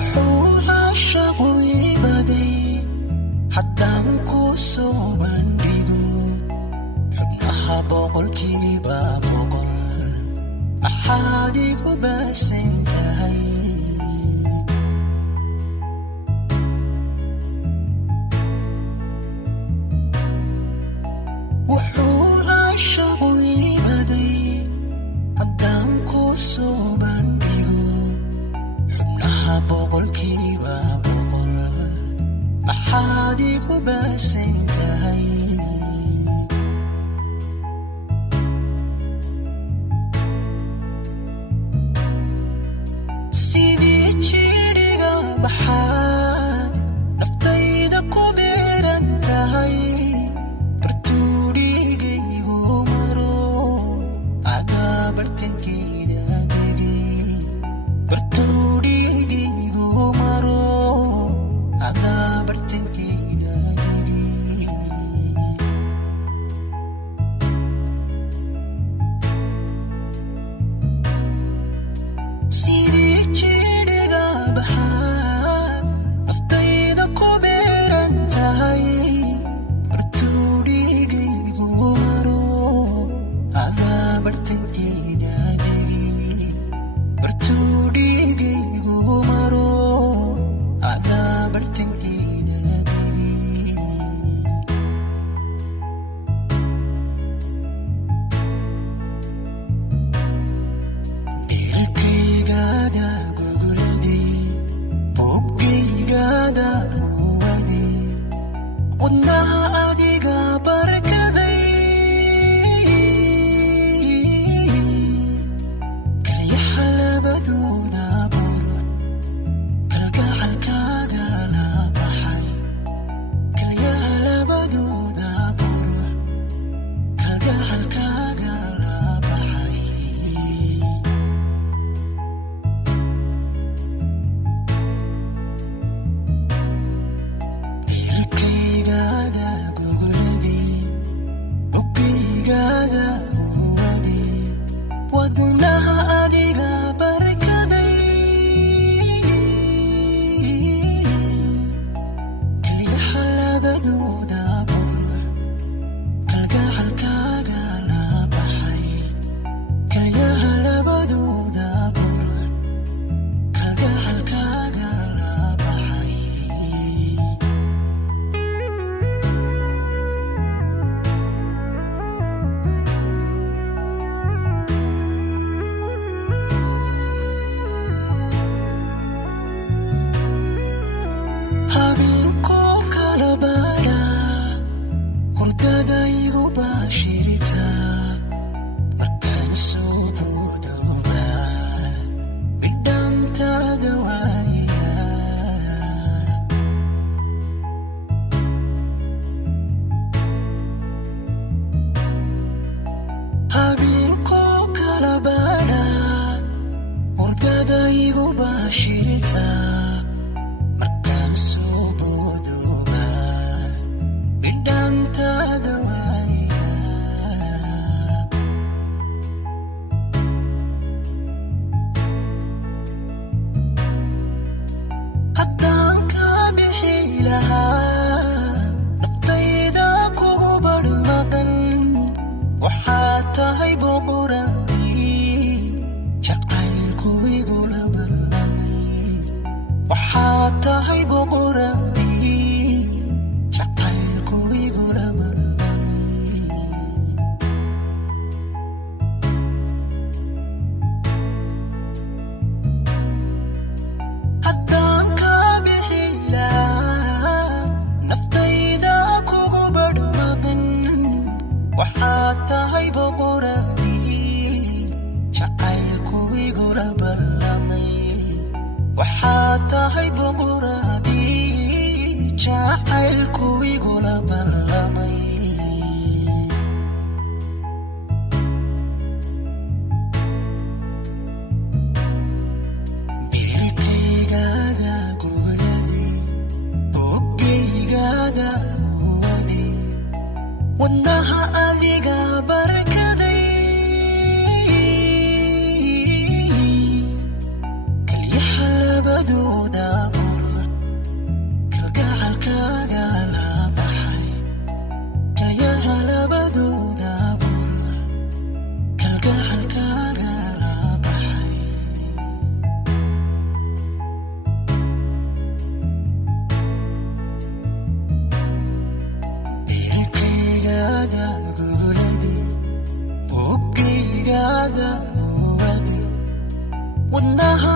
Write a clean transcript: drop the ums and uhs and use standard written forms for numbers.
wuxuu caashaqu ibaday haddaan ku soo bandhigo xubnaha boqolkiiba boqol maxaad igu baasan tahay wuxuu caashaqu ibaday haddaan ku soo bandhigo xubnaha boqolkiiba boqol maxaad igu baasan tahay sidii jidhiga baxaad naftayda ku beeran tahay bartuudhigaygu maro adaa bartankeeda degi bartuudhigaygu maro adaa bartankeeda degi sidii jidhiga baxaad naftayda ku beeran tahay bartuudhigaygu maro adaa bartankeeda degi bartuudhigaygu maro adaa bartankeeda degi beerkaygaada gogoladay boggaygaada uwaday wadnaha adiga barkaday kalyaha labadooda buruc kalgacalkaaga la baxay kalyaha labadooda buruc kalgacalkaaga la baxay beerkaygaada gogoladay boggaygaada uwaday wadnaha adiga barkaday kalyaha labadooda buruc kalgacalkaaga la baxay kalyaha labadooda buruc kalgacalkaaga la baxay habeenkoo kala baadha hurdada igu baashirita markaan soo boodooba bidhaantaada waaya habeenkoo kala baadha hurdada igu baashirita markaan soo boodooba bidhaantaada waaya haddaan ka bixi lahaa naftayda kugu badhmaqan waxaad tahay boqoradii jacaylku igula ballamay waxaad tahay boqoradii jacaylku igula ballamay haddaan ka bixi lahaa naftayda kugu badhmaqan waxaad tahay boqoradii jacaylku igula ballamay waxaad tahay boqoradii jacaylku igula ballamay beerkaygaada gogoladay boggaygaada uwaday wadnaha adiga barkaday kalyaha labadooda wadnaha